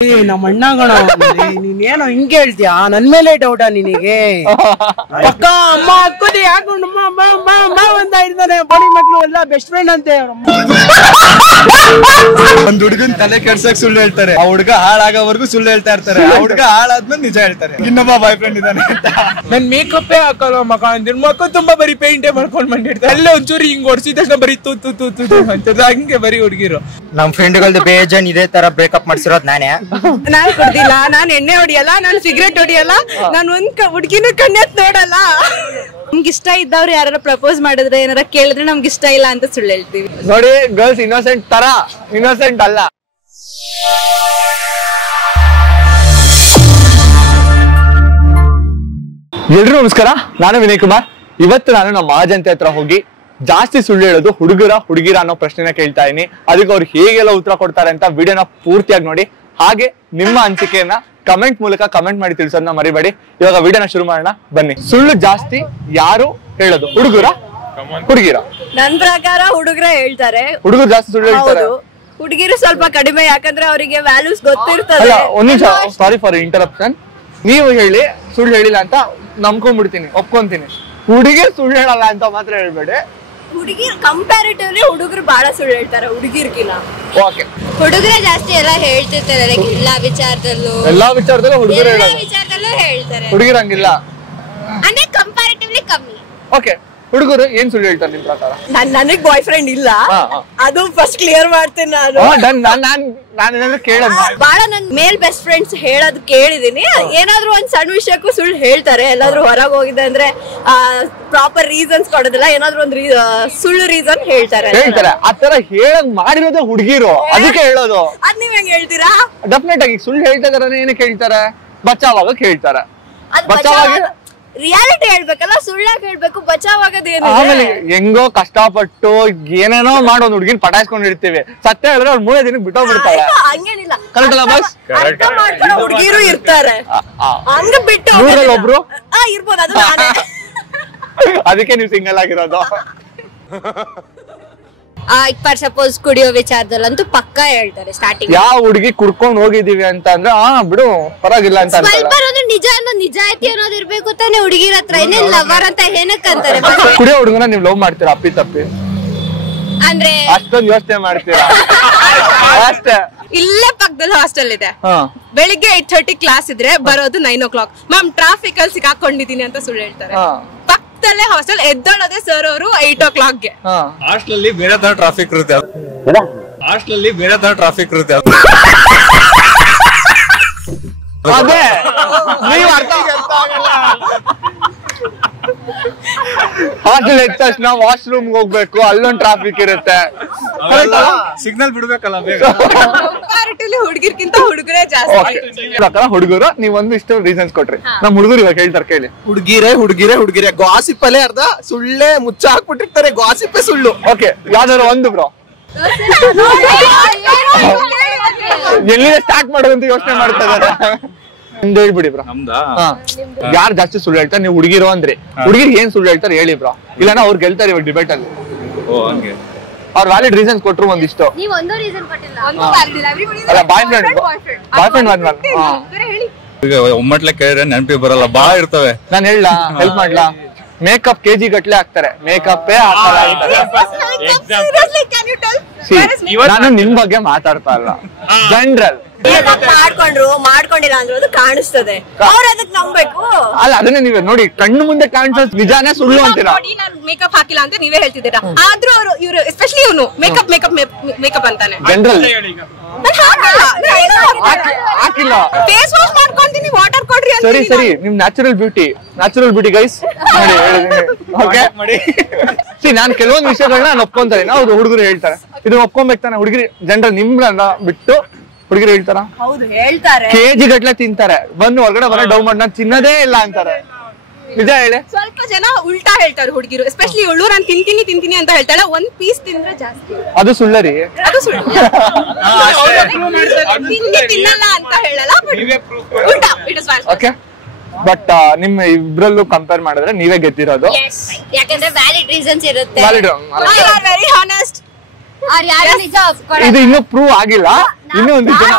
ನಮ್ಮ ಅಣ್ಣಗಣ ನೀನೇನೋ ಹಿಂಗೆ ಹೇಳ್ತೀಯಾ? ನನ್ ಮೇಲೆ ಡೌಟಾ ನಿನಗೆ? ಪಕ್ಕ ಅಮ್ಮ ಅಕ್ಕದಿ ಹಾಕೊಂಡು ಅಂತ ಇರ್ತಾನೆ. ಬಡಿ ಮಕ್ಳು ಎಲ್ಲ ಬೆಸ್ಟ್ ಫ್ರೆಂಡ್ ಅಂತೆ. ಒಂದ್ ಹುಡುಗನ್ ತಲೆ ಕೆಡ್ಸಕ್ ಸುಳ್ಳು ಹೇಳ್ತಾರೆ, ಆ ಹುಡುಗ ಹಾಳಾಗೋವರೆಗೂ ಸುಳ್ಳು ಹೇಳ್ತಾ ಇರ್ತಾರೆ, ಆ ಹುಡುಗ ಹಾಳಾದ್ಮೇಲೆ ನಿಜ ಹೇಳ್ತಾರೆ ಇನ್ನೊಬ್ಬ ಬಾಯ್ ಫ್ರೆಂಡ್ ಇದಾನೆ ಅಂತ. ನನ್ ಮೇಕಪ್ಪೇ ಹಾಕಲ್ಲ ಮಕ ಅಂದಿರ್ ಮಕ್ಕ ತುಂಬಾ ಬರೀ ಪೇಂಟೇ ಮಾಡ್ಕೊಂಡ್ ಬಂದಿರ್ತಾರೆ. ಅಲ್ಲೇ ಒಂಚೂರು ಹಿಂಗ್ ಹೊಡ್ಸಿದ ತಕ್ಷಣ ಬರೀ ತೂ ಅಂತ ಹಂಗೆ ಬರೀ ಹುಡುಗಿರು. ನಮ್ ಫ್ರೆಂಡ್ಗಳ್ದು ಬೇಜಾನ್ ಇದೇ ತರ ಬ್ರೇಕಪ್ ಮಾಡ್ಸಿರೋದ್ ನಾನೇ. ನಾನ್ ಕೊಡ್ತಿಲ್ಲ, ನಾನ್ ಎಣ್ಣೆ ಹೊಡಿಯಲ್ಲ, ನಾನ್ ಸಿಗರೇಟ್ ಹೊಡಿಯಲ್ಲ, ನಾನ್ ಒಂದ್ ಹುಡ್ಗಿನೂ ಕಣ್ಣೆತ್ ನೋಡಲ್ಲ. ನಮ್ಗೆ ಇಷ್ಟ ಇದ್ದವ್ರು ಯಾರು ಪ್ರಪೋಸ್ ಮಾಡಿದ್ರೆ ಏನಾರ ಕೇಳಿದ್ರೆ ನಮ್ಗೆ ಇಷ್ಟ ಇಲ್ಲ ಅಂತ ಸುಳ್ಳು ಹೇಳ್ತೀವಿ. ನೋಡಿ ಗರ್ಲ್ಸ್ ಇನ್ನೋಸೆಂಟ್ ತರ ಇನ್ನೋಸೆಂಟ್ ಅಲ್ಲ. ಎಲ್ರು ನಮಸ್ಕಾರ, ನಾನು ವಿನಯ್ ಕುಮಾರ್. ಇವತ್ತು ನಾನು ನಮ್ಮ ಮಹಾಜನತೆ ಹತ್ರ ಹೋಗಿ ಜಾಸ್ತಿ ಸುಳ್ಳು ಹೇಳೋದು ಹುಡುಗಿರ ಅನ್ನೋ ಪ್ರಶ್ನೆನ ಕೇಳ್ತಾ ಇದೀನಿ. ಅದಕ್ಕೆ ಅವ್ರು ಹೇಗೆಲ್ಲ ಉತ್ತರ ಕೊಡ್ತಾರೆ ಅಂತ ವಿಡಿಯೋನ ಪೂರ್ತಿಯಾಗಿ ನೋಡಿ. ಹಾಗೆ ನಿಮ್ಮ ಅನಿಸಿಕೆಯನ್ನ ಕಮೆಂಟ್ ಮೂಲಕ ಕಮೆಂಟ್ ಮಾಡಿ ತಿಳಿಸೋದನ್ನ ಮರಿಬೇಡಿ. ಇವಾಗ ವಿಡಿಯೋನ ಶುರು ಮಾಡೋಣ ಬನ್ನಿ. ಸುಳ್ಳು ಜಾಸ್ತಿ ಯಾರು ಹೇಳೋದು, ಹುಡುಗಿರ? ನನ್ ಪ್ರಕಾರ ಹುಡುಗರ ಹೇಳ್ತಾರೆ. ಹುಡುಗರು ಜಾಸ್ತಿ ಸುಳ್ಳು ಹೇಳ್ತಾರೆ, ಹುಡುಗಿರು ಸ್ವಲ್ಪ ಕಡಿಮೆ, ಯಾಕಂದ್ರೆ ಅವರಿಗೆ ವ್ಯಾಲ್ಯೂಸ್ ಗೊತ್ತಿರ್ತದೆ. ಅಲ್ಲ ಒಂದ್ ನಿಮಿಷ, ಸಾರಿ ಫಾರ್ ಇಂಟರಪ್ಷನ್. ನೀವು ಹೇಳಿ ಸುಳ್ಳು ಹೇಳಿಲ್ಲ ಅಂತ ನಂಬ್ಕೊಂಡ್ಬಿಡ್ತೀನಿ, ಒಪ್ಕೊಂತೀನಿ. ಹುಡುಗಿ ಸುಳ್ಳು ಹೇಳಲ್ಲ ಅಂತ ಮಾತ್ರ ಹೇಳ್ಬೇಡಿ. ಹುಡುಗಿ ಕಂಪ್ಯಾರಿಟಿವ್ಲಿ ಹುಡುಗರು ಬಹಳ ಸುಳ್ಳು ಹೇಳ್ತಾರೆ ಹುಡುಗಿರ್ಗಿಲ್ಲ. ಓಕೆ, ಹುಡುಗರೇ ಜಾಸ್ತಿ ಎಲ್ಲ ಹೇಳ್ತಿರ್ತಾರೆ, ಎಲ್ಲಾ ವಿಚಾರದಲ್ಲೂ ಹುಡುಗರು ಹೇಳ್ತಾರೆ. ಹುಡುಗಿರಂಗಿಲ್ಲ ಅಂದ್ರೆ ಕಂಪ್ಯಾರಿಟಿವ್ಲಿ ಕಮ್ಮಿ. ಓಕೆ, ಹುಡುಗರು ಏನ್ ಸುಳ್ಳು ಹೇಳ್ತಾರೆ ನಿಮ್ ಪ್ರಕಾರ? ನನಗ್ ಬಾಯ್ ಫ್ರೆಂಡ್ ಇಲ್ಲ, ಅದು ಫಸ್ಟ್ ಕ್ಲಿಯರ್ ಮಾಡ್ತೀನಿ ನಾನು. ಕೇಳೋದು ಬಹಳ ನನ್ ಮೇಲ್ ಬೆಸ್ಟ್ ಫ್ರೆಂಡ್ಸ್ ಹೇಳೋದು ಕೇಳಿದೀನಿ. ಏನಾದ್ರು ಒಂದ್ ಸಣ್ಣ ವಿಷಯಕ್ಕೂ ಸುಳ್ಳು ಹೇಳ್ತಾರೆ. ಎಲ್ಲಾದ್ರೂ ಹೊರಗೆ ಹೋಗಿದೆ ಅಂದ್ರೆ ಪ್ರಾಪರ್ ರೀಸನ್ಸ್ ಕೊಡೋದಿಲ್ಲ, ಏನಾದ್ರು ಒಂದ್ ಸುಳ್ಳು ರೀಸನ್ ಹೇಳ್ತಾರೆ. ಆತರ ಹೇಳಕ್ ಮಾಡಿರೋದೇ ಹುಡುಗಿರು, ಅದಕ್ಕೆ ಹೇಳೋದು. ಅದ್ ನೀವ್ ಹೆಂಗ್ ಹೇಳ್ತೀರಾ? ಡೆಫಿನೆಟ್ ಆಗಿ ಸುಳ್ಳು ಹೇಳ್ತಾ ಇದಾರೆ. ಏನಕ್ಕೆ ಹೇಳ್ತಾರೆ? ಬಚಾವಾಗ ಹೇಳ್ತಾರೆ. ರಿಯಾಲಿಟಿ ಹೇಳ್ಬೇಕಲ್ಲ, ಸುಳ್ಳಾಗ ಹೇಳ್ಬೇಕು. ಬಚಾವಾಗದೇನು? ಆಮೇಲೆ ಹೆಂಗೋ ಕಷ್ಟಪಟ್ಟು ಏನೇನೋ ಮಾಡೋ ಹುಡುಗಿನ ಪಟಾಯಿಸ್ಕೊಂಡಿರ್ತೀವಿ. ಸತ್ಯ ಹೇಳಿದ್ರೆ ಅವ್ರು 3 ದಿನಕ್ಕೆ ಬಿಟ್ಟೋಗ್ಬಿಡ್ತಾರೆ. ಹಂಗೇನಿಲ್ಲ, ಕರೆಕ್ಟ್ ಅರ್ಥ ಮಾಡ್ಕೊಳ್ಳೋ ಹುಡುಗಿರು ಇರ್ತಾರೆ. ಹಂಗ ಬಿಟ್ಟು ಒಬ್ರು ಇರ್ಬೋದು, ಅದು ನಾನೇ. ಅದಕ್ಕೆ ನೀವು ಸಿಂಗಲ್ ಆಗಿರೋದು. ಸಪೋಸ್ ಕುಡಿಯೋ ವಿಚಾರದಲ್ಲಂತೂ ಪಕ್ಕ ಹೇಳ್ತಾರೆ ಸ್ಟಾರ್ಟಿಂಗ್. ಯಾವ ಹುಡುಗಿ ಕುಡ್ಕೊಂಡ್ ಹೋಗಿದೀವಿ ಅಂತ ಅಂದ್ರೆ ಬಿಡು ಪರವಾಗಿಲ್ಲ ಅಂತ ನಿಜ ಅನ್ನೋದು, ನಿಜಾಯಿತಿ ಅನ್ನೋದು ಇರ್ಬೇಕು ತಾನೆ ಹುಡುಗಿರ ಹತ್ರ. ಏನೇನ್ ಲವರ್ ಅಂತ ಏನಕ್ಕೆ ಅಂತಾರೆ? ಕುಡಿಯೋ ಹುಡುಗನ ನೀವ್ ಲವ್ ಮಾಡ್ತೀರಾ ಅಪ್ಪಿ ತಪ್ಪಿ? ಅಂದ್ರೆ ಅಷ್ಟೊಂದು ಯೋಚನೆ ಮಾಡ್ತೀರಾ? ಅಷ್ಟೇ. ಇಲ್ಲೇ ಪಕ್ಕದಲ್ಲಿ ಹಾಸ್ಟೆಲ್ ಇದೆ. ಬೆಳಿಗ್ಗೆ 8:30 ಕ್ಲಾಸ್ ಇದ್ರೆ ಬರೋದು 9 o'clock. ಮ್ಯಾಮ್ ಟ್ರಾಫಿಕ್ ಅಲ್ಲಿ ಸಿಕ್ಕಾಕೊಂಡಿದೀನಿ ಅಂತ ಸುಳ್ಳು ಹೇಳ್ತಾರೆ. ಪಕ್ಕದಲ್ಲೇ ಹಾಸ್ಟೆಲ್, ಎದ್ದೋಳೋದೇ ಸರ್ ಅವರು 8 o'clock ಗೆ. ಹಾಸ್ಟೆಲ್ ಬೇರೆ ತರ ಟ್ರಾಫಿಕ್ ಇರುತ್ತೆ. ಅದೇ ನೀವು ಹಾಸ್ಟೆಲ್ ಎದ್ದ ತಕ್ಷಣ ವಾಶ್ರೂಮ್ ಹೋಗ್ಬೇಕು, ಅಲ್ಲೊಂದು ಟ್ರಾಫಿಕ್ ಇರುತ್ತೆ. ಸಿಗ್ನಲ್ ಬಿಡ್ಬೇಕಲ್ಲ ಬೇಗ. ಹುಡುಗಿರ್ಕಿಂತ ಹುಡುಗರೇ ಜಾಸ್ತಿ. ಹುಡುಗರು ನೀವೊಂದು ಇಷ್ಟು ರೀಸನ್ಸ್ ಕೊಟ್ರಿ, ನಮ್ ಹುಡುಗರು ಇವಾಗ ಹೇಳ್ತಾರೆ ಕೇಳಿ. ಹುಡುಗಿರೇ ಗಾಸಿಪ್ ಅಲ್ಲೇ ಅರ್ಧ ಸುಳ್ಳೇ ಮುಚ್ಚ ಹಾಕ್ಬಿಟ್ಟಿರ್ತಾರೆ. ಗಾಸಿಪ್ಪೇ ಸುಳ್ಳು. ಓಕೆ, ಯಾವ್ದಾದ್ರು ಒಂದು ಬ್ರೋ ಎಲ್ಲಿಂದ ಸ್ಟಾರ್ಟ್ ಮಾಡೋದಂತ ಯೋಚನೆ ಮಾಡ್ತಾ ಇದಾರೆ. ಹೇಳ್ಬಿಡಿ ಬ್ರೋ. ಯಾರು ಜಾಸ್ತಿ ಸುಳ್ಳು ಹೇಳ್ತಾರೆ? ನೀವು ಹುಡುಗಿರೋ ಅಂದ್ರೆ ಹುಡುಗಿರ್ ಏನ್ ಸುಳ್ಳು ಹೇಳ್ತಾರೆ ಹೇಳಿ ಬ್ರೋ, ಇಲ್ಲಾನ ಅವ್ರು ಗೆಲ್ತಾರೆ ಇವಾಗ ಡಿಬೇಟ್ ಅಲ್ಲಿ. ಅವ್ರು ವ್ಯಾಲಿಡ್ ರೀಸನ್ಸ್ ಕೊಟ್ರು ಒಂದಿಷ್ಟು. ಅಲ್ಲ ಬಾಯ್ ಫ್ರೆಂಡ್ ಒಮ್ಮಟ್ಲೆ ಕೇಳಿದ್ರೆ ನೆನಪಿ ಬರಲ್ಲ, ಬಾಳ ಇರ್ತವೆ. ನಾನು ಹೇಳ ಹೆಲ್ಪ್ ಮಾಡ್ಲಾ? ಮೇಕಪ್ ಕೆಜಿ ಗಟ್ಲೆ ಹಾಕ್ತಾರೆ, ಮೇಕಪ್ಪೇ ನಾನು ನಿಮ್ ಬಗ್ಗೆ ಮಾತಾಡ್ತಾ ಇಲ್ಲ, ಜನರಲ್. ಮಾಡ್ಕೊಂಡಿಲ್ಲ ಅಂದ್ರೆ ಅದು ಕಾಣಿಸ್ತದೆ, ಅವ್ರು ಅದಕ್ಕೆ ನಂಬೇಕು. ಅಲ್ಲ ಅದನ್ನೇ ನೀವೇ ನೋಡಿ, ಕಣ್ಣು ಮುಂದೆ ಕಾಣಿಸೋದು ನಿಜಾನೇ ಸುಳ್ಳು ಅಂತೀರಾ? ಮೇಕಪ್ ಹಾಕಿಲ್ಲ ಅಂತ ನೀವೇ ಹೇಳ್ತಿದ್ದೀರಾ, ಆದ್ರೂ ಅವರು ಇವ್ರು ಎಸ್ಪೆಷಲಿ ಇವನು ಮೇಕಪ್ ಅಂತಾನೆ. ಜನರಲ್ ಹಾಕಿಲ್ಲ, ಫೇಸ್ ವಾಶ್ ಮಾಡ್ಕೊಂತೀನಿ, ವಾಟರ್ ಕೊಡ್ರಿ ಅಂತ. ಸರಿ ನಿಮ್ ನ್ಯಾಚುರಲ್ ಬ್ಯೂಟಿ ಗೈಸ್ ಸಿ. ನಾನ್ ಕೆಲವೊಂದು ವಿಷಯಗಳನ್ನ ನಾನು ಒಪ್ಕೊಂತಾರೆ, ನಾವು ಹುಡುಗರು ಹೇಳ್ತಾರೆ ಇದು ಒಪ್ಕೊಬೇಕು ತಾನೆ. ಹುಡುಗಿರಿ ಜನರಲ್ ನಿಮ್ನ ಬಿಟ್ಟು ಹುಡುಗಿರು ಹೇಳ್ತಾರ? ಹೌದು ಹೇಳ್ತಾರೆ. ಕೆಜಿ ಗಟ್ಲೆ ತಿಂತಾರೆ, ಬಂದು ಹೊರಗಡೆ ಬರೋ ಡೌ ಮಾಡಿ ನಾನು ತಿನ್ನೋದೇ ಇಲ್ಲ ಅಂತಾರೆ. ನಿಜ ಹೇಳಿ. ಸ್ವಲ್ಪ ಜನ ಉಲ್ಟಾ ಹೇಳ್ತಾರೆ ಹುಡುಗಿರು, ಎಸ್ಪೆಷಲಿ ಇವಳು ನಾನು ತಿಂತೀನಿ ಅಂತ ಹೇಳ್ತಾಳೆ. ಒಂದ್ ಪೀಸ್ ತಿಂದ್ರೆ ಜಾಸ್ತಿ, ಅದು ಸುಳ್ಳರಿ. ಅದು ಸುಳ್ಳು. ತಿನ್ನಲ್ಲ ಅಂತ ಹೇಳಲ್ಲ, ಉಲ್ಟಾ it is false. Okay, but ನಿಮ್ಮ ಇಬ್ರಲ್ಲೂ ಕಂಪೇರ್ ಮಾಡಿದ್ರೆ ನೀವೇ ಗೆದ್ದಿರೋದು. ಯಾಕಂದ್ರೆ ವ್ಯಾಲಿಡ್ ರೀಸನ್ಸ್ ಇರುತ್ತೆ. Valid, very honest. ಇದು ಇನ್ನೂ ಪ್ರೂವ್ ಆಗಿಲ್ಲ. ಇನ್ನೂ ಒಂದು ಜನ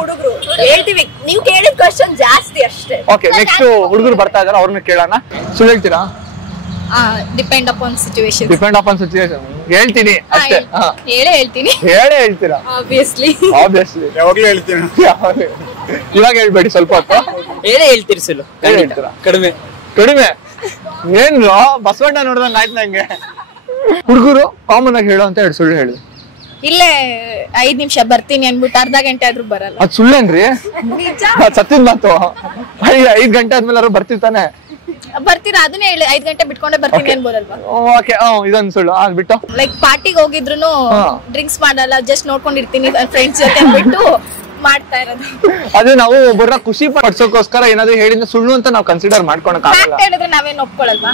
ಹುಡುಗರು ಹೇಳ್ತೀವಿ, ನೀವು ಕೇಳಿದ ಕ್ವಶನ್ ಜಾಸ್ತಿ ಅಷ್ಟೇ. ಓಕೆ, ನೆಕ್ಸ್ಟ್ ಹುಡುಗರು ಬರ್ತಾ ಇದಾರೆ, ಅವ್ರನ್ನ ಕೇಳೋಣ. ಸುಳ್ಳು ಹೇಳ್ತೀರಾ? Depend upon situation. Depend upon situation ಹೇಳ್ತೀನಿ ಅಷ್ಟೇ. ಹೇಳೇ ಹೇಳ್ತೀರಾ? ಆಬ್ವಿಯಸ್ಲಿ ಯಾವಾಗ್ಲೂ ಹೇಳ್ತೀನಿ. ಇವಾಗ ಹೇಳ್ಬೇಡಿ, ಸ್ವಲ್ಪ ಹೊತ್ತು ಹೇಳೇ ಹೇಳ್ತೀರಿ. ಸುಳ್ಳು ಹೇಳ್ತೀರಾ? ಕಡಿಮೆ ಏನು ಬಸವಣ್ಣ ನೋಡ್ದಂಗ ಆಯ್ತು ನಂಗೆ. ಹುಡುಗರು ಕಾಮನ್ ಆಗಿ ಹೇಳೋ ಅಂತ ಹೇಳಿ ಸುಳ್ಳು ಹೇಳಿ. ಇಲ್ಲೇ 5 ನಿಮಿಷ ಬರ್ತೀನಿ ಅನ್ಬಿಟ್ಟು ಅರ್ಧ ಗಂಟೆ ಆದ್ರೂ ಬರಲ್ಲ. ಅದ್ ಸುಳ್ಳೇನ್ರಿ? ಸತ್ತಿದ್ ಮಾತು. 5 ಗಂಟೆ ಆದ್ಮೇಲೆ ಬರ್ತಿರ್ತಾನೆ. ಬರ್ತೀರಾ? ಅದನ್ನೇ ಹೇಳಿ, 5 ಗಂಟೆ ಬಿಟ್ಕೊಂಡೆ ಬರ್ತೀನಿ ಅನ್ಬೋದಲ್ವಾ? ಓಕೆ, ಇದೊಂದು ಸುಳ್ಳು. ಬಿಟ್ಟು ಲೈಕ್ ಪಾರ್ಟಿಗೆ ಹೋಗಿದ್ರು ಡ್ರಿಂಕ್ಸ್ ಮಾಡಲ್ಲ, ಜಸ್ಟ್ ನೋಡ್ಕೊಂಡಿರ್ತೀನಿ ಫ್ರೆಂಡ್ಸ್ ಜೊತೆ ಅಂದ್ಬಿಟ್ಟು ಮಾಡ್ತಾ ಇರೋದು. ಅದೇ ನಾವು ಒಬ್ಬರನ್ನ ಖುಷಿ ಪಡಿಸೋಕೋಸ್ಕರ ಏನಾದ್ರು ಹೇಳಿದ್ರೆ ಸುಳ್ಳು ಅಂತ ನಾವು ಕನ್ಸಿಡರ್ ಮಾಡ್ಕೊಳಕ್ ಆಗಲ್ಲ. ಹೇಳಿದ್ರೆ ನಾವೇನು ಒಪ್ಕೊಳಲ್ವಾ?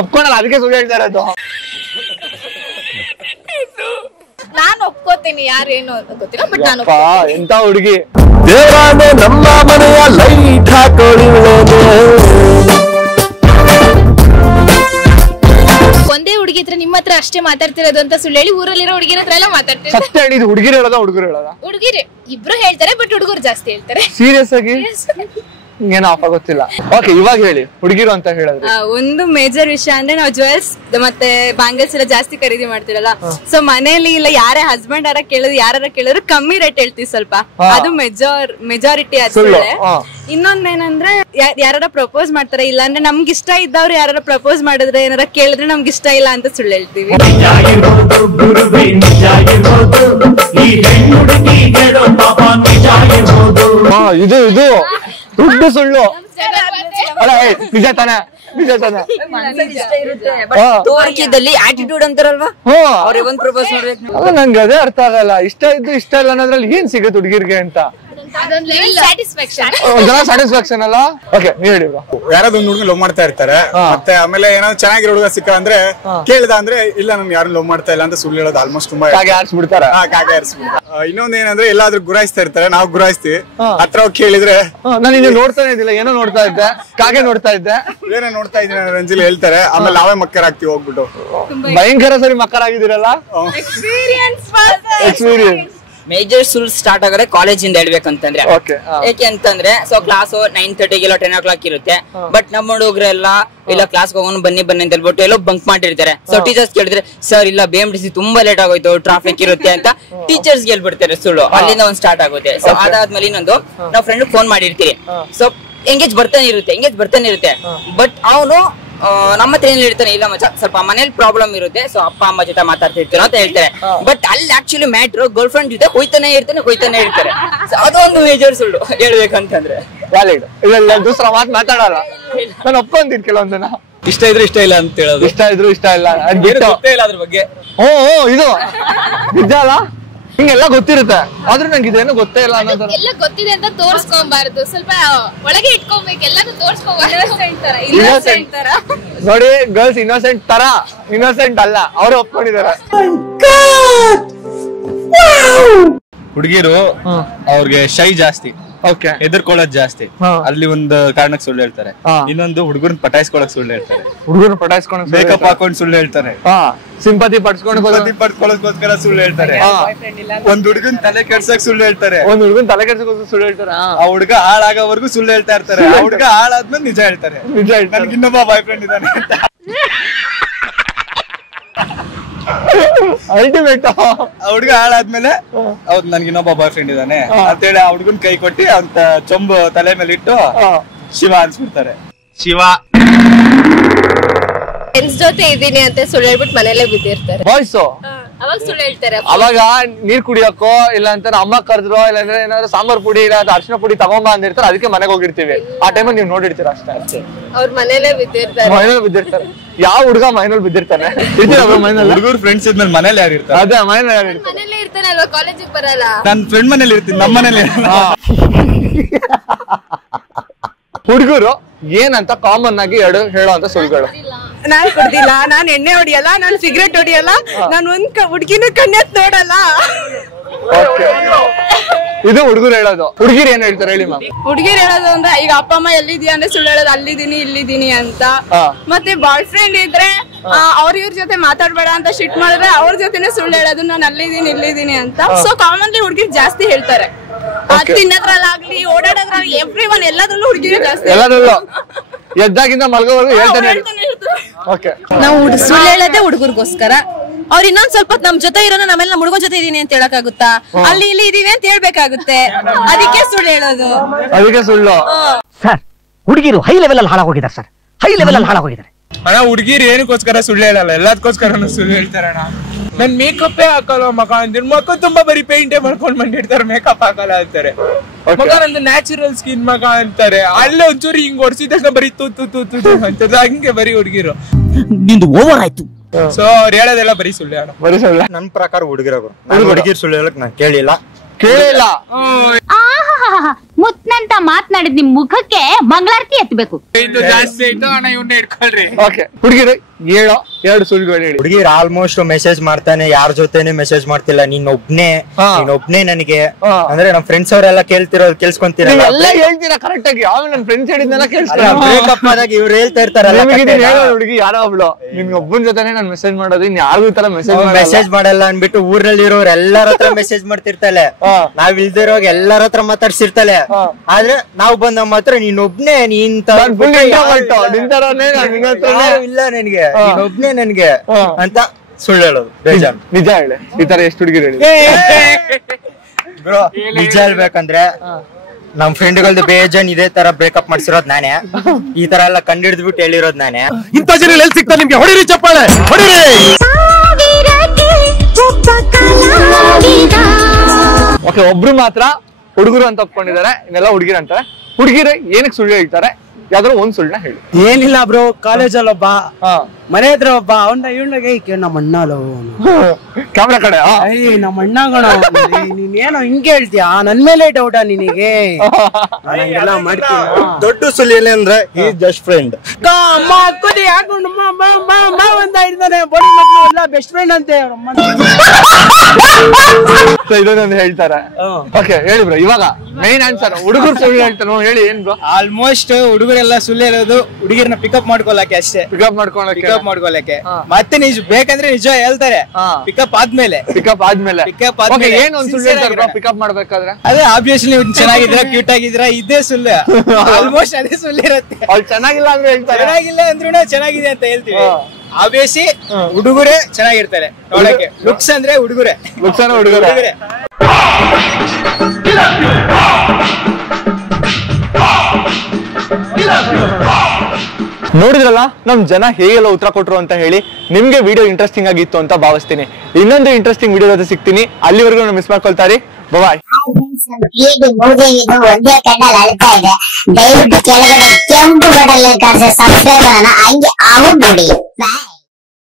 ಒಪ್ಕೊಳಲ್ಲ, ಅದಕ್ಕೆ ಸುಳ್ಳು ಹೇಳ್ತಾ ಇರೋದು. ನಾನು ಒಪ್ಕೋತೀನಿ, ಯಾರೇನು ಗೊತ್ತಿಲ್ಲ, ಬಟ್ ನಾನು ಎಂತ ಹುಡುಗಿ. ನಮ್ಮ ಮನೆಯ ಲೈಟ್ ಹಾಕೊಳ್ಳಿ. ಒಂದೇ ಹುಡುಗಿ ಹತ್ರ ನಿಮ್ಮ ಹತ್ರ ಅಷ್ಟೇ ಮಾತಾಡ್ತಿರೋದು ಅಂತ ಸುಳ್ಳು ಹೇಳಿ ಊರಲ್ಲಿರೋ ಹುಡುಗಿರ ಹತ್ರ ಎಲ್ಲ ಮಾತಾಡ್ತೀವಿ. ಸತ್ಯ ಹೇಳಿ, ಹುಡುಗಿರು ಹೇಳೋದ ಹುಡುಗರು ಹೇಳೋದ? ಹುಡುಗಿರು ಇಬ್ರು ಹೇಳ್ತಾರೆ, ಬಟ್ ಹುಡುಗರು ಜಾಸ್ತಿ ಹೇಳ್ತಾರೆ. ಸೀರಿಯಸ್ ಆಗಿ ಏನೋ ಅಪ್ಪ ಗೊತ್ತಿಲ್ಲ. ಓಕೆ, ಇವಾಗ ಹೇಳಿ ಹುಡುಗಿರು ಅಂತ ಹೇಳಿದ್ರೆ. ಒಂದು ಮೇಜರ್ ವಿಷಯ ಅಂದ್ರೆ ನಾವು ಜ್ಯುವೆಲ್ಸ್ ಮತ್ತೆ ಬ್ಯಾಂಗಲ್ಸ್ ಎಲ್ಲ ಜಾಸ್ತಿ ಖರೀದಿ ಮಾಡ್ತಿರಲ್ಲ. ಸೊ ಮನೇಲಿ ಇಲ್ಲ ಯಾರೇ ಹಸ್ಬೆಂಡ್ ಯಾರ ಕೇಳಿದ್ರು ಕಮ್ಮಿ ರೇಟ್ ಹೇಳ್ತೀವಿ ಸ್ವಲ್ಪ. ಅದು ಮೆಜಾರಿಟಿ ಅಷ್ಟೇ. ಇನ್ನೊಂದೇನಂದ್ರೆ ಯಾರ ಪ್ರಪೋಸ್ ಮಾಡ್ತಾರೆ, ಇಲ್ಲ ಅಂದ್ರೆ ನಮ್ಗೆ ಇಷ್ಟ ಇದ್ದವ್ರು ಯಾರ ಪ್ರಪೋಸ್ ಮಾಡಿದ್ರೆ ಏನಾರ ಕೇಳಿದ್ರೆ ನಮ್ಗೆ ಇಷ್ಟ ಇಲ್ಲ ಅಂತ ಸುಳ್ಳು ಹೇಳ್ತೀವಿ. ಇದು ದೊಡ್ಡ ಸುಳ್ಳು ಅಲ್ಲ. ನಿಜ ತಾನೆ? ತೋರಿಕೆದಲ್ಲಿ ಆಟಿಟ್ಯೂಡ್ ಅಂತಾರಲ್ವಾ, ಅವ್ರಿಗೆ ಒಂದ್ ಪ್ರಪೋಸ್ ಮಾಡ್ಬೇಕು. ಅದು ನಂಗೆ ಅದೇ ಅರ್ಥ ಆಗಲ್ಲ. ಇಷ್ಟ ಇದ್ದು ಇಷ್ಟ ಇಲ್ಲ ಅನ್ನೋದ್ರಲ್ಲಿ ಏನ್ ಸಿಗುತ್ತೆ ಹುಡುಗಿರ್ಗೆ ಅಂತ? ಸ್ಯಾಟಿಸ್ಫ್ಯಾಕ್ಷನ್ ಅಲ್ಲ. ಓಕೆ, ನೀವ್ ಹೇಳಿ. ಯಾರಾದ್ರೂ ಒಂದು ಹುಡುಗ ಲವ್ ಮಾಡ್ತಾ ಇರ್ತಾರೆ, ಮತ್ತೆ ಆಮೇಲೆ ಏನಾದ್ರು ಚೆನ್ನಾಗಿರೋ ಹುಡುಗ ಸಿಕ್ಕ ಅಂದ್ರೆ ಕೇಳ್ದ ಅಂದ್ರೆ ಇಲ್ಲ ನನ್ ಯಾರು ಲವ್ ಮಾಡ್ತಾ ಇಲ್ಲ ಅಂತ ಸುಳ್ಳು ಹೇಳೋದು ಆಲ್ಮೋಸ್ಟ್ ತುಂಬಾ ಆರಿಸ್ಬಿಡ್ತಾರೆ. ಇನ್ನೊಂದ್ ಏನಂದ್ರೆ ಎಲ್ಲಾದ್ರೂ ಗುರಾಯಿಸ್ತಾ ಇರ್ತಾರೆ, ನಾವು ಗುರಾಯಿಸ್ತೀವಿ. ಹತ್ರ ಹೋಗಿ ಕೇಳಿದ್ರೆ ನಾನು ಇನ್ನು ನೋಡ್ತಾನೆ ಇದ್ದಿಲ್ಲ, ಏನೋ ನೋಡ್ತಾ ಇದ್ದೆ, ಕಾಗೆ ನೋಡ್ತಾ ಇದ್ದೆ, ಏನೋ ನೋಡ್ತಾ ಇದ್ದೀನಿ ರಂಜಿಲಿ ಹೇಳ್ತಾರೆ. ಆಮೇಲೆ ನಾವೇ ಮಕ್ಕರಾಗ್ತೀವಿ ಹೋಗ್ಬಿಟ್ಟು. ಭಯಂಕರ ಸರಿ ಮಕ್ಕರಾಗಿದ್ದೀರಲ್ಲ. ಎಕ್ಸ್ಪೀರಿಯನ್ಸ್. ಮೇಜರ್ ಸುಲ್ ಸ್ಟಾರ್ಟ್ ಆಗೋದೇ ಕಾಲೇಜ್ ಇಂದ ಹೇಳ್ಬೇಕಂತಂದ್ರೆ. ಯಾಕೆ ಅಂತಂದ್ರೆ ಸೊ ಕ್ಲಾಸ್ 9:30 ಇಲ್ಲ 10 o'clock ಇರುತ್ತೆ. ಬಟ್ ನಮ್ಮ ಹುಡುಗರೆಲ್ಲ ಇಲ್ಲ ಕ್ಲಾಸ್ ಹೋಗೋಣ ಬನ್ನಿ ಅಂತ ಹೇಳ್ಬಿಟ್ಟು ಎಲ್ಲೋ ಬಂಕ್ ಮಾಡಿರ್ತಾರೆ. ಸೊ ಟೀಚರ್ಸ್ ಕೇಳಿದ್ರೆ ಸರ್ ಇಲ್ಲ BMTC ತುಂಬಾ ಲೇಟ್ ಆಗೋಯ್ತು, ಟ್ರಾಫಿಕ್ ಇರುತ್ತೆ ಅಂತ ಟೀಚರ್ಸ್ ಹೇಳ್ಬಿಡ್ತಾರೆ ಸುಳ್ಳು. ಅಲ್ಲಿಂದ ಒಂದ್ ಸ್ಟಾರ್ಟ್ ಆಗುತ್ತೆ. ಸೊ ಅದಾದ್ಮೇಲೆ ಇನ್ನೊಂದು ನಾವ್ ಫ್ರೆಂಡ್ ಫೋನ್ ಮಾಡಿರ್ತೀರಿ. ಸೊ ಎಂಗೇಜ್ ಬರ್ತಾನೆ ಇರುತ್ತೆ. ಬಟ್ ಅವನು ನಮ್ಮ ಹತ್ರ ಏನ್ ಹೇಳ್ತಾನೆ, ಇಲ್ಲ ಮಚ್ಚ ಸ್ವಲ್ಪ ಮನೇಲಿ ಪ್ರಾಬ್ಲಮ್ ಇರುತ್ತೆ, ಸೊ ಅಪ್ಪ ಅಮ್ಮ ಜೊತೆ ಮಾತಾಡ್ತಿರ್ತೀರ ಅಂತ ಹೇಳ್ತಾರೆ. ಬಟ್ ಅಲ್ಲಿ ಆಕ್ಚುಲಿ ಮ್ಯಾಟ್ರು ಗರ್ಲ್ ಫ್ರೆಂಡ್ ಜೊತೆ ಹೋಯ್ತಾನೆ ಇರ್ತಾರೆ. ಅದೊಂದು ಮೇಜರ್ ಸುಳ್ಳು ಹೇಳ್ಬೇಕಂತಂದ್ರೆ. ವ್ಯಾಲಿಡ್. ಇಲ್ಲ ದೂಸರ ಮಾತಾಡಲ್ಲ. ನಾನು ಒಪ್ಕೊಂತೀನಿ ಕೆಲವೊಂದನ್ನ. ಇಷ್ಟ ಇದ್ರೆ ಇಷ್ಟ ಇಲ್ಲ ಅಂತ ಹೇಳೋದು. ಇಷ್ಟ ಇದ್ರು ಇಷ್ಟ ಇಲ್ಲ ಗೊತ್ತೇ ಇಲ್ಲ ಅದ್ರ ಬಗ್ಗೆ. ಇದು ನಿಜ ಅಲ್ಲ. ಹಿಂಗೆಲ್ಲ ಗೊತ್ತಿರುತ್ತೆ, ಆದ್ರೂ ನಂಗೆ ಇದೇನು ಗೊತ್ತೇ ಇಲ್ಲ ಅನ್ನೋದು. ಎಲ್ಲ ಗೊತ್ತಿದೆ ಅಂತ ತೋರ್ಸ್ಕೊಂಬಾರ್ದು, ಸ್ವಲ್ಪ ಒಳಗೆ ಇಟ್ಕೊಬೇಕು, ಎಲ್ಲಾನು ತೋರ್ಸ್ಕೊಂಬಾರ್ದು. ನೋಡಿ, ಗರ್ಲ್ಸ್ ಇನ್ನೋಸೆಂಟ್ ತರ ಇನ್ನೋಸೆಂಟ್ ಅಲ್ಲ, ಅವ್ರು ಒಪ್ಕೊಂಡಿದ್ದಾರೆ. ಹುಡುಗಿರು ಅವ್ರಿಗೆ ಶೈ ಜಾಸ್ತಿ, ಎದುರ್ಕೊಳ್ಳೋದ್ ಜಾಸ್ತಿ. ಅಲ್ಲಿ ಒಂದು ಕಾರಣಕ್ಕೆ ಸುಳ್ಳು ಹೇಳ್ತಾರೆ. ಇನ್ನೊಂದು ಹುಡುಗರನ್ನ ಪಟಾಯಿಸ್ಕೊಳಕ್ ಸುಳ್ಳು ಹೇಳ್ತಾರೆ. ಹುಡುಗರನ್ನ ಪಟಾಯಿಸ್ಕೊಂಡು ಮೇಕಪ್ ಹಾಕೊಂಡು ಸುಳ್ಳು ಹೇಳ್ತಾರೆ. ಸಿಂಪತಿ ಪಡ್ಸ್ಕೊಳ್ಳೋದಕ್ಕೋಸ್ಕರ ಸುಳ್ಳು ಹೇಳ್ತಾರೆ. ಒಂದ್ ಹುಡುಗನ್ ತಲೆ ಕೆಡ್ಸಕ್ ಸುಳ್ಳು ಹೇಳ್ತಾರೆ. ಸುಳ್ಳು ಹೇಳ್ತಾರೆ. ಆ ಹುಡುಗ ಹಾಳಾಗೋವರೆಗೂ ಸುಳ್ಳು ಹೇಳ್ತಾ ಇರ್ತಾರೆ. ಆ ಹುಡುಗ ಹಾಳಾದ್ಮೇಲೆ ನಿಜ ಹೇಳ್ತಾರೆ, ನನ್ಗೆ ಇನ್ನೊಬ್ಬ ಬಾಯ್ ಫ್ರೆಂಡ್ ಇದ್ದಾನೆ ಅಂತ. ಅಲ್ಟಿಮೇಟ್. ಆ ಹುಡುಗ ಹಾಳಾದ್ಮೇಲೆ ಹೌದ್ ನನ್ಗೆ ಇನ್ನೊಬ್ಬ ಬಾಯ್ ಫ್ರೆಂಡ್ ಇದ್ದಾನೆ ಅಂತೇಳಿ ಆ ಹುಡುಗನ್ ಕೈ ಕೊಟ್ಟಿ ಅಂತ ಚೊಂಬು ತಲೆ ಮೇಲೆ ಇಟ್ಟು ಶಿವ ಅನ್ಸ್ಬಿಡ್ತಾರೆ. ಶಿವ ಫ್ರೆಂಡ್ಸ್ ಜೊತೆ ಇದೀನಿ ಅಂತ ಸುಳ್ಳು ಹೇಳ್ಬಿಟ್ಟು ಮನೇಲೆ ಬಿದ್ದಿರ್ತಾರೆ. ಬಾಯ್ಸು ಅವಾಗ ಸುಳ್ಳು ಹೇಳ್ತಾರೆ. ಅವಾಗ ನೀರ್ ಕುಡಿಯೋಕೋ ಇಲ್ಲ ಅಂತ ಅಮ್ಮ ಕರೆದ್ರು, ಇಲ್ಲ ಅಂದ್ರೆ ಏನಾದ್ರು ಸಾಂಬಾರ್ ಪುಡಿ ಇಲ್ಲ ಅರ್ಶಿನ ಪುಡಿ ತಗೊಂಬ ಅಂದಿರ್ತಾರೆ, ಅದಕ್ಕೆ ಮನೆಗೆ ಹೋಗಿರ್ತೀವಿ. ಆ ಟೈಮಲ್ಲಿ ನೀವು ನೋಡಿರ್ತೀರ ಅಷ್ಟೇ. ಅವ್ರ ಮನೇಲೆ ಬಿದ್ದಿರ್ತಾರೆ. ಯಾವ ಹುಡುಗ ಮನೇಲಿ ಬಿದ್ದಿರ್ತಾನೆ? ಹುಡುಗರು ಫ್ರೆಂಡ್ಸ್ ಇದ್ಮೇಲೆ ಮನೇಲಿ ಯಾರು ಇರ್ತಾರೆ? ಅದೇ ಮನೇಲಿ ಯಾರು ಇರ್ತಾರೆ? ಮನೇಲೆ ಇರ್ತಾನಲ್ವಾ, ಕಾಲೇಜಿಗೆ ಬರಲ್ಲ. ನನ್ ಫ್ರೆಂಡ್ ಮನೇಲಿ ಇರ್ತೀನಿ, ನಮ್ಮ ಮನೇಲಿ. ಹುಡುಗರು ಏನಂತ ಕಾಮನ್ ಆಗಿ ಹೇಳೋಂತ ಸುಳ್ಳುಗಳು. ನಾನ್ ಕುಡ್ದಿಲ್ಲ, ನಾನ್ ಎಣ್ಣೆ ಹೊಡಿಯಲ್ಲ, ನಾನ್ ಸಿಗರೇಟ್ ಹೊಡಿಯಲ್ಲ, ನಾನ್ ಒಂದ್ ಹುಡ್ಗಿನೂ ಕಣ್ಣೆತ್ ನೋಡಲ್ಲ. ಇದು ಹುಡುಗರು ಹೇಳೋದು. ಹುಡುಗಿರು ಏನ್ ಹೇಳ್ತಾರೆ ಹೇಳಿ ಮ್ಯಾಮ್? ಹುಡುಗಿರ್ ಹೇಳೋದು ಅಂದ್ರೆ ಈಗ ಅಪ್ಪ ಅಮ್ಮ ಎಲ್ಲಿದ್ಯಾ ಅಂದ್ರೆ ಸುಳ್ಳು ಹೇಳೋದು, ಅಲ್ಲಿದ್ದೀನಿ ಇಲ್ಲಿದ್ದೀನಿ ಅಂತ. ಮತ್ತೆ ಬಾಯ್ ಫ್ರೆಂಡ್ ಇದ್ರೆ ಅವ್ರ ಇವ್ರ ಜೊತೆ ಮಾತಾಡ್ಬೇಡ ಅಂತ ಶಿಟ್ ಮಾಡಿದ್ರೆ ಅವ್ರ ಜೊತೆನೆ ಸುಳ್ಳು ಹೇಳೋದು, ನಾನು ಅಲ್ಲಿದ್ದೀನಿ ಇಲ್ಲಿದ್ದೀನಿ ಅಂತ. ಸೊ ಕಾಮನ್ಲಿ ಹುಡುಗಿರ್ ಜಾಸ್ತಿ ಹೇಳ್ತಾರೆ. ತಿನ್ನದ್ರಲ್ಲಾಗ್ಲಿ ಓಡಾಡೋದ್ರಲ್ಲಿ ಎವ್ರಿ ಒನ್ ಎಲ್ಲದ್ರಲ್ಲೂ ಹುಡುಗಿರು ಜಾಸ್ತಿ. ಎಲ್ಲದರಲ್ಲೂ ಎದ್ದಾಗಿಂದ ಮಲ್ಗೋವರೆಗೂ ಹೇಳ್ತಾನೆ. ನಾವು ಸುಳ್ಳು ಹೇಳೋದೇ ಹುಡುಗರಿಗೋಸ್ಕರ. ಅವ್ರ ಇನ್ನೊಂದ್ ಸ್ವಲ್ಪ ನಮ್ ಜೊತೆ ಇರೋನ ನಮ್ಮೆಲ್ಲ ನಮ್ಮ ಹುಡುಗನ ಜೊತೆ ಇದೀನಿ ಅಂತ ಹೇಳಕ್ಕಾಗುತ್ತಾ? ಅಲ್ಲಿ ಇಲ್ಲಿ ಇದೀವಿ ಅಂತ ಹೇಳ್ಬೇಕಾಗುತ್ತೆ. ಅದಕ್ಕೆ ಸುಳ್ಳು ಹೇಳೋದು. ಅದಕ್ಕೆ ಸುಳ್ಳು. ಸರ್ ಹುಡುಗಿರು ಹೈ ಲೆವೆಲ್ ಅಲ್ಲಿ ಹಾಳಾಗೋಗಿದ್ದಾರೆ ಸರ್, ಹೈ ಲೆವೆಲ್ ಅಲ್ಲಿ ಹಾಳಾಗೋಗಿದ್ದಾರೆ. ಅಣ್ಣ ಹುಡುಗಿರು ಏನಕ್ಕೋಸ್ಕರ ಸುಳ್ಳು ಹೇಳಲ್ಲ, ಎಲ್ಲದಕ್ಕೋಸ್ಕರ ಸುಳ್ಳು ಹೇಳ್ತಾರಣ್ಣ. ನನ್ ಮೇಕಪ್ ಹಾಕಲ್ಲ ಮಗ ಅಂದಿರ್, ಮಕ್ಕ ತುಂಬಾ ಬರೀ ಪೇಂಟೇ ಮಾಡ್ಕೊಂಡ್ ಬಂದಿರ್ತಾರೆ, ಮೇಕಪ್ ಹಾಕಲ್ಲ ಅಂತಾರೆ. ಮಗ ನಂದು ನ್ಯಾಚುರಲ್ ಸ್ಕಿನ್ ಮಗ ಅಂತಾರೆ. ಅಲ್ಲೇ ಒಂಚೂರು ಹಿಂಗ್ ಹೊಡ್ಸಿದಾಗ ಬರೀ ತೂ ಅಂತದ ಹಂಗೆ ಬರೀ ಹುಡುಗಿರು. ನಿಂದು ಓವರ್ ಆಯ್ತು. ಸೊ ಅವ್ರು ಹೇಳೋದೆಲ್ಲ ಬರೀ ಸುಳ್ಳು ಅಣ್ಣ. ಬರೀ ಸುಳ್ಳು. ನನ್ ಪ್ರಕಾರ ಹುಡುಗಿರು ಹುಡುಗಿರ್ ಸುಳ್ಳು ಹೇಳಕ್ ನಾನ್ ಕೇಳಿಲ್ಲ. ಮುತ್ನಂತ ಮಾತನಾಡಿದ್ ನಿಮ್ ಮುಖಕ್ಕೆ ಮಂಗಳಾರತಿ ಎತ್ತಬೇಕು. ಇದು ಜಾಸ್ತಿ ಆಯ್ತು ಅಣ್ಣ, ಇವ್ನ ಇಟ್ಕೊಳ್ರಿ. ಹುಡುಗಿರು ಹೇಳೋ 2 ಸುಳ್ಳುಗಳು ಹೇಳಿ. ಹುಡುಗಿರ್ ಆಲ್ಮೋಸ್ಟ್ ಮೆಸೇಜ್ ಮಾಡ್ತಾನೆ, ಯಾರ ಜೊತೆನೆ ಮೆಸೇಜ್ ಮಾಡ್ತಿಲ್ಲ, ನೀನೊಬ್ನೇ ನನಗೆ ಅಂದ್ರೆ ನಮ್ ಫ್ರೆಂಡ್ಸ್ ಅವರೆಲ್ಲ ಕೇಳಿಸ್ಕೊಂತೀರಲ್ಲ. ಹೇಳ್ತೀರಾ ಕರೆಕ್ಟ್ ಆಗಿ? ನನ್ ಫ್ರೆಂಡ್ಸ್ ಹೇಳಿದ್ನೆಲ್ಲ ಕೇಳಿಸ್ತಾರೆ. ಬ್ರೇಕಪ್ ಆದಾಗ ಇವ್ರು ಹೇಳ್ತಾ ಇರ್ತಾರಲ್ಲ, ಹುಡುಗಿ ಯಾರೋ ಒಬ್ಳು ನಿನ್ ಒಬ್ಬನ ಜೊತೆನೆ ನಾನ್ ಮೆಸೇಜ್ ಮಾಡೋದು, ಇನ್ ಯಾರಿಗೂ ತರ ಮೆಸೇಜ್ ಮಾಡಲ್ಲ ಅನ್ಬಿಟ್ಟು ಊರಲ್ಲಿ ಇರೋರು ಎಲ್ಲಾರ ಹತ್ರ ಮೆಸೇಜ್ ಮಾಡ್ತಿರ್ತಾಳೆ. ನಾವ್ ಇಲ್ದಿರೋವಾಗ ಎಲ್ಲಾರ ಹತ್ರ ಮಾತಾಡ್ಸಿರ್ತಾಳೆ. ಆದ್ರೆ ನಾವ್ ಬಂದ ಮಾತ್ರ ನೀನೊಬ್ನೇ ಇಲ್ಲ ನನ್ಗೆ, ನೀನೊಬ್ನೇ ನನ್ಗೆ ಅಂತ ಸುಳ್ಳು ಹೇಳೋದು. ಬೇಜಾರು. ನಿಜ ಹೇಳಿ, ಈ ತರ ಎಷ್ಟು ಹುಡುಗಿರು ಹೇಳಿ? ಬ್ರೋ ನಿಜ ಹೇಳ್ಬೇಕಂದ್ರೆ ನಮ್ ಫ್ರೆಂಡ್ಗಳ್ದು ಬೇಜಾನ್ ಇದೇ ತರ ಬ್ರೇಕಪ್ ಮಾಡ್ಸಿರೋದ್ ನಾನೇ. ಈ ತರ ಎಲ್ಲ ಕಂಡಿಡ್ದ್ಬಿಟ್ಟು ಹೇಳಿರೋದ್ ನಾನೇ. ಇಂಥ ಜನ ಎಲ್ಲಿ ಸಿಗ್ತಾರೆ ನಿಮ್ಗೆ? ಹೊಡಿರಿ ಚಪ್ಪಾಳೆ, ಹೊಡಿರಿ. ಓಕೆ, ಒಬ್ರು ಮಾತ್ರ ಹುಡುಗರು ಅಂತ ಒಪ್ಕೊಂಡಿದ್ದಾರೆ, ಇನ್ನೆಲ್ಲ ಹುಡುಗಿರು ಅಂತಾರೆ. ಹುಡುಗಿರು ಏನಕ್ಕೆ ಸುಳ್ಳು ಹೇಳ್ತಾರೆ? ಯಾವ್ದಾದ್ರು ಒಂದ್ ಸುಳ್ಳನ್ನ ಹೇಳಿ. ಏನಿಲ್ಲ ಬ್ರೋ, ಕಾಲೇಜಲ್ಲಿ ಒಬ್ಬ, ಮನೆ ಹತ್ರ ಒಬ್ಬ, ಅವನಿಗೆ ನಮ್ಮ ಅಣ್ಣ ಕ್ಯಾಮ್ರಾ ಕಡೆ ನಮ್ಮ ಅಣ್ಣಗಣ ನೀನೇನೋ ಹಿಂಗೆ ಹೇಳ್ತೀಯ, ನನ್ ಮೇಲೆ ಡೌಟಾ ನಿನಗೆ? ಮಾಡ್ತೀನಿ. ದೊಡ್ಡ ಸುಳ್ಳು ಏನಂದ್ರೆ ಜಸ್ಟ್ ಫ್ರೆಂಡ್. ಬೆಸ್ಟ್ ಫ್ರೆಂಡ್ ಅಂತೆ ಇದೊಂದು ಹೇಳ್ತಾರೆ. ಓಕೆ ಹೇಳಿ ಬ್ರೋ, ಇವಾಗ ಮೈನ್ ಆನ್ಸರ್ ಹುಡುಗರು ಸುಳ್ಳು ಹೇಳ್ತಾನೆ ಹೇಳಿ. ಏನ್ ಬ್ರೋ? ಆಲ್ಮೋಸ್ಟ್ ಹುಡುಗರೆಲ್ಲ ಸುಳ್ಳು ಹೇಳೋದು ಹುಡುಗಿರನ್ನ ಪಿಕಪ್ ಮಾಡ್ಕೊಳಕ್ಕೆ ಅಷ್ಟೇ. ಪಿಕಪ್ ಮಾಡ್ಕೊಳಕ್ಕೆ ಮತ್ತೆ ನಿಜ ಬೇಕಂದ್ರೆ ನಿಜ ಹೇಳ್ತಾರೆ. ಪಿಕಪ್ ಆದ್ಮೇಲೆ ಏನ್ ಒಂದ್ ಸುಳ್ಳು ಹೇಳ್ತಾರೆ ಪಿಕಪ್ ಮಾಡ್ಬೇಕಾದ್ರೆ? ಅದೇ ಆಬ್ವಿಯಸ್ಲಿ ಚೆನ್ನಾಗಿದ್ರ, ಕ್ಯೂಟ್ ಆಗಿದ್ರ, ಇದೇ ಸುಳ್ಳು. ಆಲ್ಮೋಸ್ಟ್ ಅದೇ ಸುಳ್ಳು ಇರುತ್ತೆ. ಅವ್ರು ಚೆನ್ನಾಗಿಲ್ಲ ಅಂದ್ರೆ ಹೇಳ್ತಾರೆ, ಚೆನ್ನಾಗಿಲ್ಲ ಅಂದ್ರೂ ಚೆನ್ನಾಗಿದೆ ಅಂತ ಹೇಳ್ತೀವಿ. ಆಬ್ವಿಯಸ್ಲಿ ಹುಡುಗರೇ ಚೆನ್ನಾಗಿರ್ತಾರೆ ನೋಡಕ್ಕೆ. ಲುಕ್ಸ್ ಅಂದ್ರೆ ಹುಡುಗರೇ. ನೋಡಿದ್ರಲ್ಲ ನಮ್ ಜನ ಹೇಗೆಲ್ಲ ಉತ್ತರ ಕೊಟ್ರು ಅಂತ ಹೇಳಿ. ನಿಮ್ಗೆ ವಿಡಿಯೋ ಇಂಟ್ರೆಸ್ಟಿಂಗ್ ಆಗಿತ್ತು ಅಂತ ಭಾವಿಸ್ತೀನಿ. ಇನ್ನೊಂದು ಇಂಟ್ರೆಸ್ಟಿಂಗ್ ವಿಡಿಯೋ ಜೊತೆ ಸಿಗ್ತೀನಿ. ಅಲ್ಲಿವರೆಗೂ ಮಿಸ್ ಮಾಡ್ಕೊಳ್ತಾರಿ. ಬಾಯ್. ಒಂದೇ ಕಣ್ಣಲ್ಲಿ ಅಳ್ತಾ ಇದೆ. ದಯವಿಟ್ಟು ಕೆಳಗಡೆ ಕೆಂಪು ಬಟನ್ ಸಬ್ಸ್ಕ್ರೈಬ್ ಹಂಗೆ ಆಗೋಗ್ಬಿಡಿ. ಬಾಯ್.